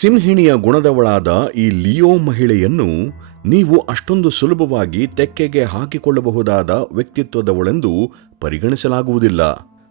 ಸಿಂಹಿಣಿಯ ಗುಣದವಳಾದ ಈ ಲಿಯೋ ಮಹಿಳೆಯನ್ನು ನೀವು ಅಷ್ಟೊಂದು ಸುಲಭವಾಗಿ ತೆಕ್ಕೆಗೆ ಹಾಕಿಕೊಳ್ಳಬಹುದಾದ ವ್ಯಕ್ತಿತ್ವದವಳೆಂದು ಪರಿಗಣಿಸಲಾಗುವುದಿಲ್ಲ.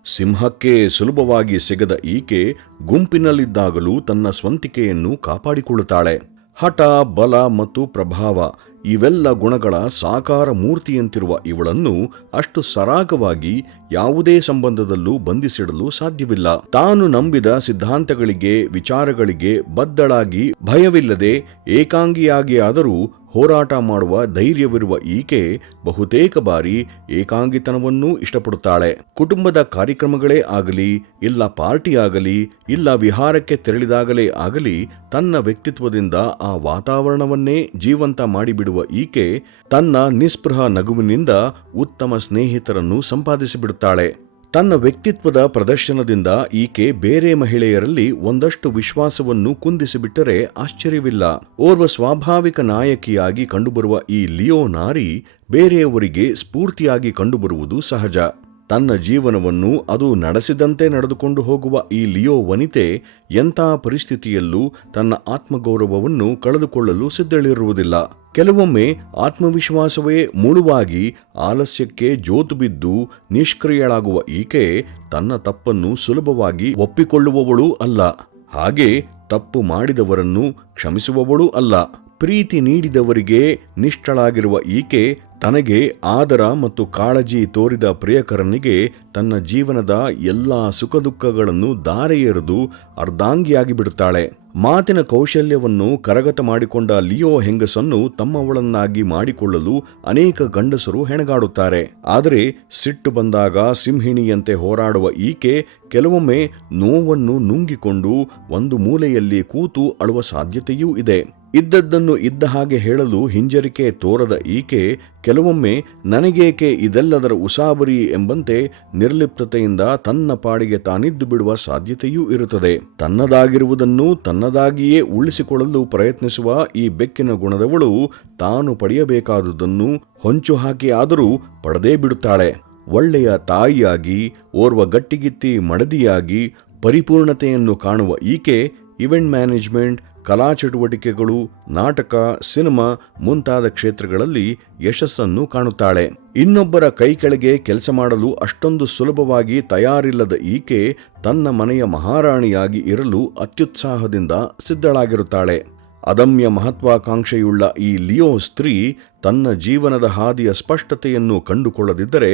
ಸಿಂಹಕ್ಕೆ ಸುಲಭವಾಗಿ ಸಿಗದ ಈಕೆ ಗುಂಪಿನಲ್ಲಿದ್ದಾಗಲೂ ತನ್ನ ಸ್ವಂತಿಕೆಯನ್ನು ಕಾಪಾಡಿಕೊಳ್ಳುತ್ತಾಳೆ. ಹಠ, ಬಲ ಮತ್ತು ಪ್ರಭಾವ ಇವೆಲ್ಲ ಗುಣಗಳ ಸಾಕಾರ ಮೂರ್ತಿಯಂತಿರುವ ಇವಳನ್ನು ಅಷ್ಟು ಸರಾಗವಾಗಿ ಯಾವುದೇ ಸಂಬಂಧದಲ್ಲೂ ಬಂಧಿಸಿಡಲು ಸಾಧ್ಯವಿಲ್ಲ. ತಾನು ನಂಬಿದ ಸಿದ್ಧಾಂತಗಳಿಗೆ, ವಿಚಾರಗಳಿಗೆ ಬದ್ದಳಾಗಿ ಭಯವಿಲ್ಲದೆ ಏಕಾಂಗಿಯಾಗಿಯಾದರೂ ಹೋರಾಟ ಮಾಡುವ ಧೈರ್ಯವಿರುವ ಈಕೆ ಬಹುತೇಕ ಬಾರಿ ಏಕಾಂಗಿತನವನ್ನೂ ಇಷ್ಟಪಡುತ್ತಾಳೆ. ಕುಟುಂಬದ ಕಾರ್ಯಕ್ರಮಗಳೇ ಆಗಲಿ, ಇಲ್ಲ ಪಾರ್ಟಿಯಾಗಲಿ ಇಲ್ಲ ವಿಹಾರಕ್ಕೆ ತೆರಳಿದಾಗಲೇ ಆಗಲಿ, ತನ್ನ ವ್ಯಕ್ತಿತ್ವದಿಂದ ಆ ವಾತಾವರಣವನ್ನೇ ಜೀವಂತ ಮಾಡಿಬಿಡುವ ಈಕೆ ತನ್ನ ನಿಸ್ಪೃಹ ನಗುವಿನಿಂದ ಉತ್ತಮ ಸ್ನೇಹಿತರನ್ನು ಸಂಪಾದಿಸಿಬಿಡುತ್ತಾಳೆ. ತನ್ನ ವ್ಯಕ್ತಿತ್ವದ ಪ್ರದರ್ಶನದಿಂದ ಈಕೆ ಬೇರೆ ಮಹಿಳೆಯರಲ್ಲಿ ಒಂದಷ್ಟು ವಿಶ್ವಾಸವನ್ನು ಕುಂದಿಸಿಬಿಟ್ಟರೆ ಆಶ್ಚರ್ಯವಿಲ್ಲ. ಓರ್ವ ಸ್ವಾಭಾವಿಕ ನಾಯಕಿಯಾಗಿ ಕಂಡುಬರುವ ಈ ಲಿಯೋ ನಾರಿ ಬೇರೆಯವರಿಗೆ ಸ್ಫೂರ್ತಿಯಾಗಿ ಕಂಡುಬರುವುದು ಸಹಜ. ತನ್ನ ಜೀವನವನ್ನು ಅದು ನಡೆಸಿದಂತೆ ನಡೆದುಕೊಂಡು ಹೋಗುವ ಈ ಲಿಯೋ ವನಿತೆ ಎಂಥ ಪರಿಸ್ಥಿತಿಯಲ್ಲೂ ತನ್ನ ಆತ್ಮಗೌರವವನ್ನು ಕಳೆದುಕೊಳ್ಳಲು ಸಿದ್ಧಳಿರುವುದಿಲ್ಲ. ಕೆಲವೊಮ್ಮೆ ಆತ್ಮವಿಶ್ವಾಸವೇ ಮುಳುವಾಗಿ ಆಲಸ್ಯಕ್ಕೆ ಜೋತು ಬಿದ್ದು ನಿಷ್ಕ್ರಿಯಳಾಗುವ ಈಕೆ ತನ್ನ ತಪ್ಪನ್ನು ಸುಲಭವಾಗಿ ಒಪ್ಪಿಕೊಳ್ಳುವವಳೂ ಅಲ್ಲ. ಹಾಗೆ ತಪ್ಪು ಮಾಡಿದವರನ್ನು ಕ್ಷಮಿಸುವವಳೂ ಅಲ್ಲ. ಪ್ರೀತಿ ನೀಡಿದವರಿಗೆ ನಿಷ್ಠಳಾಗಿರುವ ಈಕೆ ತನಗೆ ಆದರ ಮತ್ತು ಕಾಳಜಿ ತೋರಿದ ಪ್ರಿಯಕರನಿಗೆ ತನ್ನ ಜೀವನದ ಎಲ್ಲಾ ಸುಖ ದುಃಖಗಳನ್ನು ಎರೆದು ಅರ್ಧಾಂಗಿಯಾಗಿ ಬಿಡುತ್ತಾಳೆ ಮಾತಿನ ಕೌಶಲ್ಯವನ್ನು ಕರಗತ ಮಾಡಿಕೊಂಡ ಲಿಯೋ ಹೆಂಗಸನ್ನು ತಮ್ಮವಳನ್ನಾಗಿ ಮಾಡಿಕೊಳ್ಳಲು ಅನೇಕ ಗಂಡಸರು ಹೆಣಗಾಡುತ್ತಾರೆ. ಆದರೆ ಸಿಟ್ಟು ಬಂದಾಗ ಸಿಂಹಿಣಿಯಂತೆ ಹೋರಾಡುವ ಈಕೆ ಕೆಲವೊಮ್ಮೆ ನೋವನ್ನು ನುಂಗಿಕೊಂಡು ಒಂದು ಮೂಲೆಯಲ್ಲಿ ಕೂತು ಅಳುವ ಸಾಧ್ಯತೆಯೂ ಇದೆ. ಇದ್ದದ್ದನ್ನು ಇದ್ದ ಹಾಗೆ ಹೇಳಲು ಹಿಂಜರಿಕೆ ತೋರದ ಈಕೆ ಕೆಲವೊಮ್ಮೆ ನನಗೇಕೆ ಇದೆಲ್ಲದರ ಉಸಾಬರಿ ಎಂಬಂತೆ ನಿರ್ಲಿಪ್ತತೆಯಿಂದ ತನ್ನ ಪಾಡಿಗೆ ತಾನಿದ್ದು ಬಿಡುವ ಸಾಧ್ಯತೆಯೂ ಇರುತ್ತದೆ. ತನ್ನದಾಗಿರುವುದನ್ನು ತನ್ನದಾಗಿಯೇ ಉಳಿಸಿಕೊಳ್ಳಲು ಪ್ರಯತ್ನಿಸುವ ಈ ಬೆಕ್ಕಿನ ಗುಣದವಳು ತಾನು ಪಡೆಯಬೇಕಾದುದನ್ನು ಹೊಂಚು ಹಾಕಿ ಆದರೂ ಪಡೆದೇ ಬಿಡುತ್ತಾಳೆ. ಒಳ್ಳೆಯ ತಾಯಿಯಾಗಿ, ಓರ್ವ ಗಟ್ಟಿಗಿತ್ತಿ ಮಡದಿಯಾಗಿ ಪರಿಪೂರ್ಣತೆಯನ್ನು ಕಾಣುವ ಈಕೆ ಇವೆಂಟ್ ಮ್ಯಾನೇಜ್ಮೆಂಟ್ ಕಲಾ ಚಟುವಟಿಕೆಗಳು ನಾಟಕ, ಸಿನಿಮಾ ಮುಂತಾದ ಕ್ಷೇತ್ರಗಳಲ್ಲಿ ಯಶಸ್ಸನ್ನು ಕಾಣುತ್ತಾಳೆ. ಇನ್ನೊಬ್ಬರ ಕೈ ಕೆಳಗೆ ಕೆಲಸ ಮಾಡಲು ಅಷ್ಟೊಂದು ಸುಲಭವಾಗಿ ತಯಾರಿಲ್ಲದ ಈಕೆ ತನ್ನ ಮನೆಯ ಮಹಾರಾಣಿಯಾಗಿ ಇರಲು ಅತ್ಯುತ್ಸಾಹದಿಂದ ಸಿದ್ಧಳಾಗಿರುತ್ತಾಳೆ. ಅದಮ್ಯ ಮಹತ್ವಾಕಾಂಕ್ಷೆಯುಳ್ಳ ಈ ಲಿಯೋ ಸ್ತ್ರೀ ತನ್ನ ಜೀವನದ ಹಾದಿಯ ಸ್ಪಷ್ಟತೆಯನ್ನು ಕಂಡುಕೊಳ್ಳದಿದ್ದರೆ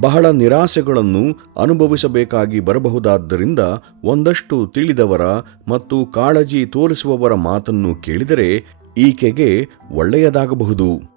ಬಹಳ ನಿರಾಸೆಗಳನ್ನು ಅನುಭವಿಸಬೇಕಾಗಿ ಬರಬಹುದಾದ್ದರಿಂದ ಒಂದಷ್ಟು ತಿಳಿದವರ ಮತ್ತು ಕಾಳಜಿ ತೋರಿಸುವವರ ಮಾತನ್ನು ಕೇಳಿದರೆ ಈಕೆಗೆ ಒಳ್ಳೆಯದಾಗಬಹುದು.